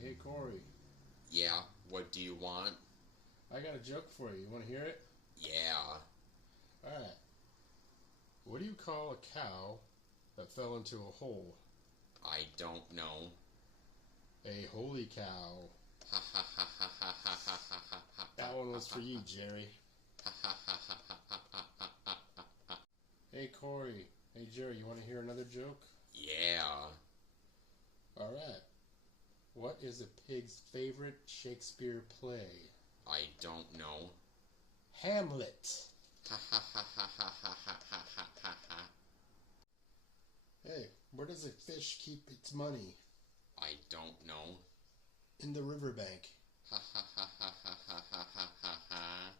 Hey Corey, Yeah, what do you want? I got a joke for you. You want to hear it? Yeah, Alright. What do you call a cow that fell into a hole? I don't know. A holy cow. Ha ha ha ha ha ha ha ha ha That one was for you, Jerry. Hey Corey. Hey Jerry, you want to hear another joke? Yeah, Alright. What is a pig's favorite Shakespeare play? I don't know. Hamlet. Ha ha ha ha ha ha ha ha ha ha. Hey, where does a fish keep its money? I don't know. In the riverbank. Ha ha ha ha ha ha ha ha ha ha.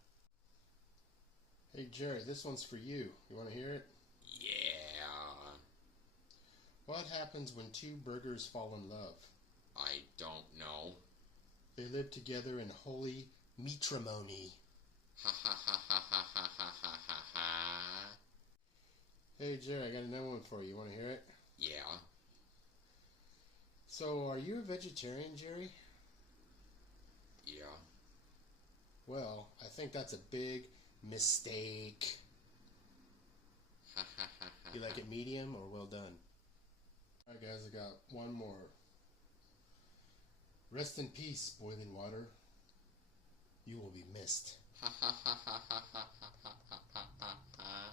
Hey Jerry, this one's for you. You want to hear it? Yeah, What happens when two burgers fall in love? I don't know. They live together in holy matrimony. Ha ha ha ha ha ha ha ha ha ha. Hey Jerry, I got another one for you. You want to hear it? Yeah, So, are you a vegetarian, Jerry? yeah. Well, I think that's a big mistake. Ha ha ha ha. You like it medium or well done? Alright guys, I got one more. Rest in peace, boiling water. You will be missed. Ha ha ha ha ha ha ha ha ha ha.